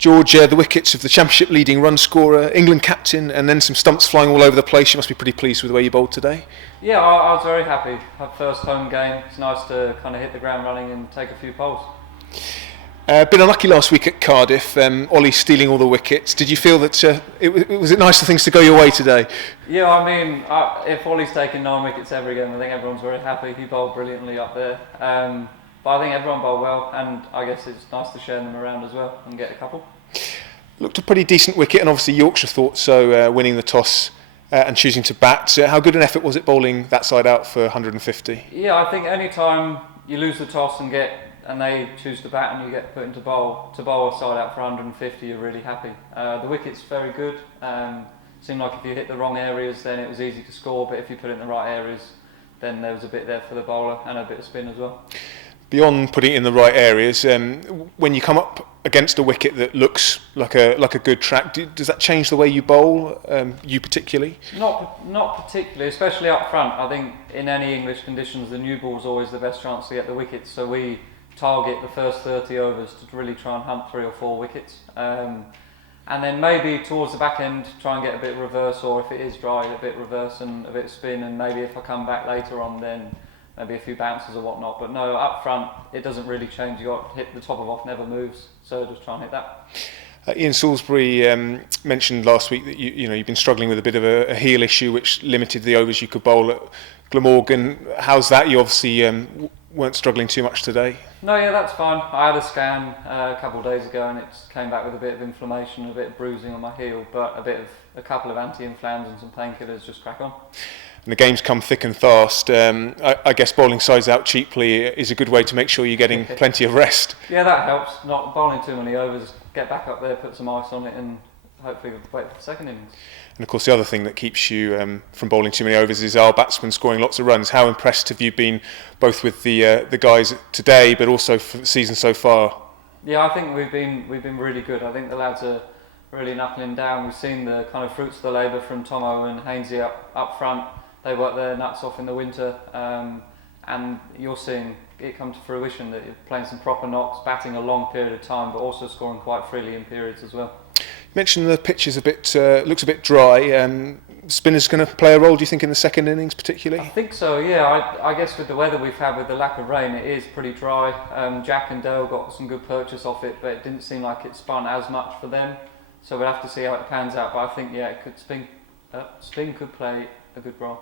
George, the wickets of the Championship leading run scorer, England captain, and then some stumps flying all over the place. You must be pretty pleased with the way you bowled today. Yeah, I was very happy. Our first home game. It's nice to kind of hit the ground running and take a few poles. Been unlucky last week at Cardiff. Ollie stealing all the wickets. Did you feel that was it nice for things to go your way today? Yeah, I mean, if Ollie's taking 9 wickets every game, I think everyone's very happy. He bowled brilliantly up there. But I think everyone bowled well, and I guess it's nice to share them around as well and get a couple. Looked a pretty decent wicket, and obviously Yorkshire thought so, winning the toss and choosing to bat. How good an effort was it bowling that side out for 150? Yeah, I think any time you lose the toss and they choose to bat and you get put into bowl a side out for 150, you're really happy. The wicket's very good. Seemed like if you hit the wrong areas, then it was easy to score, but if you put it in the right areas, then there was a bit there for the bowler and a bit of spin as well. Beyond putting it in the right areas, when you come up against a wicket that looks like a good track, does that change the way you bowl, you particularly? Not particularly, especially up front. I think in any English conditions, the new ball is always the best chance to get the wickets. So we target the first 30 overs to really try and hunt 3 or 4 wickets. And then maybe towards the back end, try and get a bit of reverse, or if it is dry, a bit reverse and a bit of spin. And maybe if I come back later on, then maybe a few bounces or whatnot, but no, up front it doesn't really change. You got to hit the top of off, never moves, so just try and hit that. Ian Salisbury mentioned last week that you've been struggling with a bit of a heel issue, which limited the overs you could bowl at Glamorgan. How's that? You obviously weren't struggling too much today. No, yeah, that's fine. I had a scan a couple of days ago, and it came back with a bit of inflammation, a bit of bruising on my heel, but a couple of anti-inflams and some painkillers. Just crack on. And the game's come thick and fast. I guess bowling sides out cheaply is a good way to make sure you're getting plenty of rest. Yeah, that helps. Not bowling too many overs, get back up there, put some ice on it, and hopefully wait for the second innings. And of course, the other thing that keeps you from bowling too many overs is our batsmen scoring lots of runs. How impressed have you been, both with the guys today, but also for the season so far? Yeah, I think we've been really good. I think the lads are really knuckling down. We've seen the kind of fruits of the labour from Tomo and Hainsey up front. They work their nuts off in the winter, and you're seeing it come to fruition that you're playing some proper knocks, batting a long period of time, but also scoring quite freely in periods as well. You mentioned the pitch is looks a bit dry. Spinner's going to play a role, do you think, in the second innings particularly? I think so, yeah. I guess with the weather we've had, with the lack of rain, it is pretty dry. Jack and Dale got some good purchase off it, but it didn't seem like it spun as much for them. So we'll have to see how it pans out, but I think, yeah, it could spin could play a good role.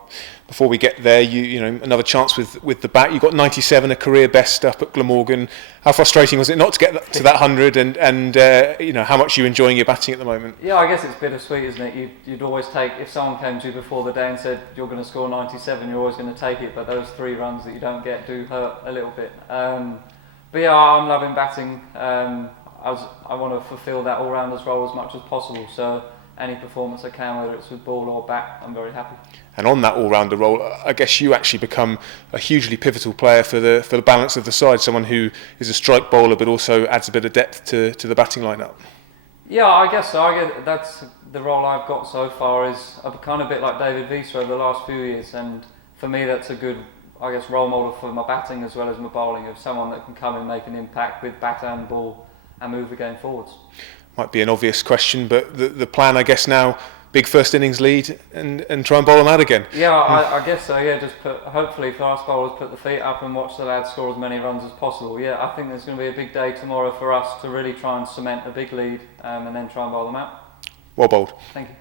Before we get there, you know another chance with the bat. You got 97, a career best up at Glamorgan. How frustrating was it not to get to that 100, and how much are you enjoying your batting at the moment? Yeah, I guess it's bittersweet, isn't it? You'd always take, if someone came to you before the day and said you're going to score 97, you're always going to take it, but those 3 runs that you don't get do hurt a little bit. But yeah, I'm loving batting. I want to fulfil that all-rounders role as much as possible, so any performance I can, whether it's with ball or bat, I'm very happy. And on that all-rounder role, I guess you actually become a hugely pivotal player for the balance of the side, someone who is a strike bowler but also adds a bit of depth to the batting lineup. Yeah, I guess so. I guess that's the role I've got so far, is a kind of bit like David Visa over the last few years, and for me that's a good, I guess, role model for my batting as well as my bowling, of someone that can come and make an impact with bat and ball and move the game forwards. Might be an obvious question, but the plan, I guess now, big first innings lead and try and bowl them out again. Yeah, I guess so. Yeah, just hopefully fast bowlers put the feet up and watch the lads score as many runs as possible. Yeah, I think there's going to be a big day tomorrow for us to really try and cement a big lead and then try and bowl them out. Well bowled. Thank you.